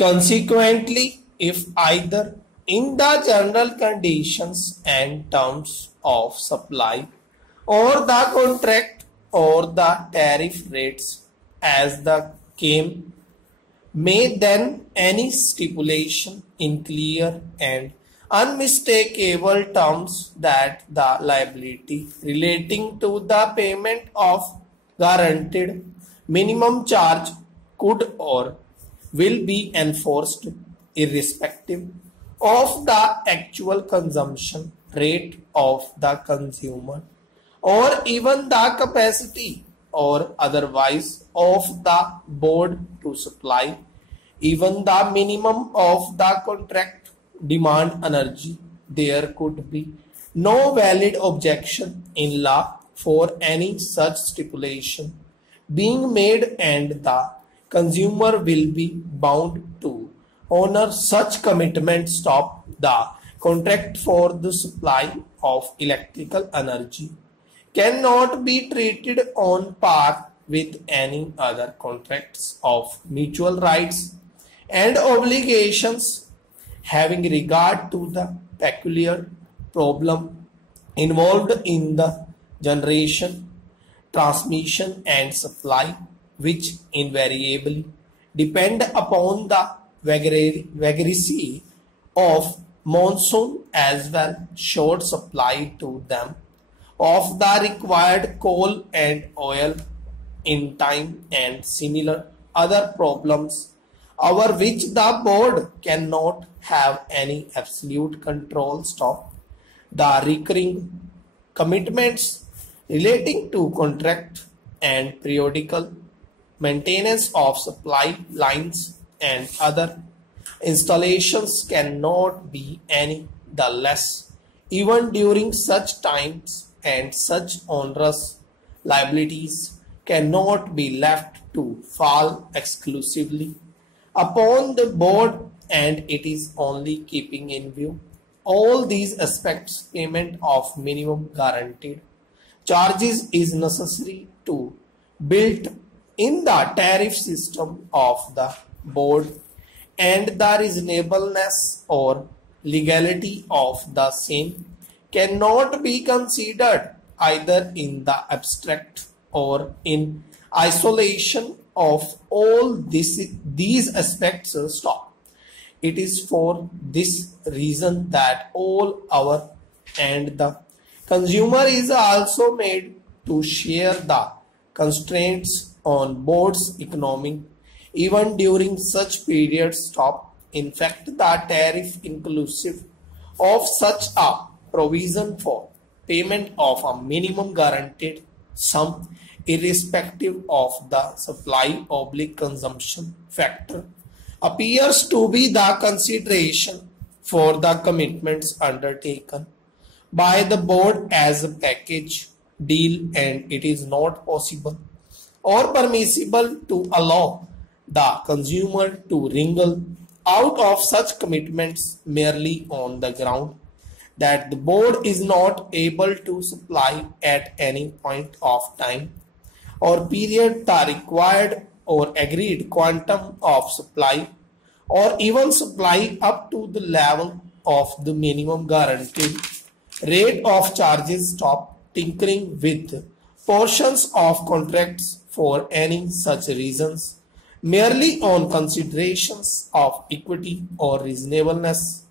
Consequently, if either in the general conditions and terms of supply or the contract or the tariff rates as the came may, then any stipulation in clear and unmistakable terms that the liability relating to the payment of guaranteed minimum charge could or will be enforced irrespective of the actual consumption rate of the consumer or even the capacity or otherwise of the board to supply even the minimum of the contract demand energy. There could be no valid objection in law for any such stipulation being made, and the consumer will be bound to honor such commitment. Stop the contract for the supply of electrical energy cannot be treated on par with any other contracts of mutual rights and obligations having regard to the peculiar problem involved in the generation, transmission and supply, which invariably depend upon the vagrancy of monsoon as well short supply to them of the required coal and oil in time, and similar other problems over which the board cannot have any absolute control. Stop the recurring commitments relating to contract and periodical maintenance of supply lines and other installations cannot be any the less even during such times, and such onerous liabilities cannot be left to fall exclusively upon the board, and it is only keeping in view all these aspects payment of minimum guaranteed charges is necessary to build in the tariff system of the board, and the reasonableness or legality of the same cannot be considered either in the abstract or in isolation of all these aspects. Stop. It is for this reason that all our and the consumer is also made to share the constraints on board's economy even during such periods. Stop. In fact, the tariff inclusive of such a provision for payment of a minimum guaranteed sum irrespective of the supply oblique consumption factor appears to be the consideration for the commitments undertaken by the board as a package deal, and it is not possible or permissible to allow the consumer to wriggle out of such commitments merely on the ground that the board is not able to supply at any point of time or period the required or agreed quantum of supply, or even supply up to the level of the minimum guaranteed rate of charges. Stop tinkering with portions of contracts for any such reasons merely on considerations of equity or reasonableness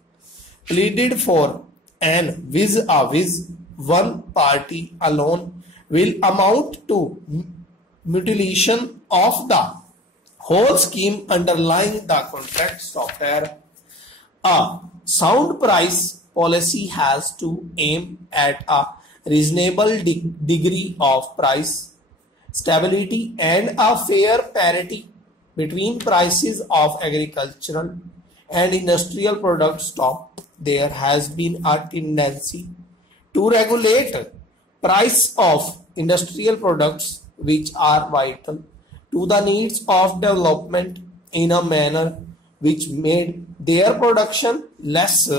pleaded for and vis-a-vis one party alone will amount to mutilation of the whole scheme underlying the contract. Software. A sound price policy has to aim at a reasonable degree of price stability and a fair parity between prices of agricultural and industrial products. Stop. There has been a tendency to regulate price of industrial products which are vital to the needs of development in a manner which made their production less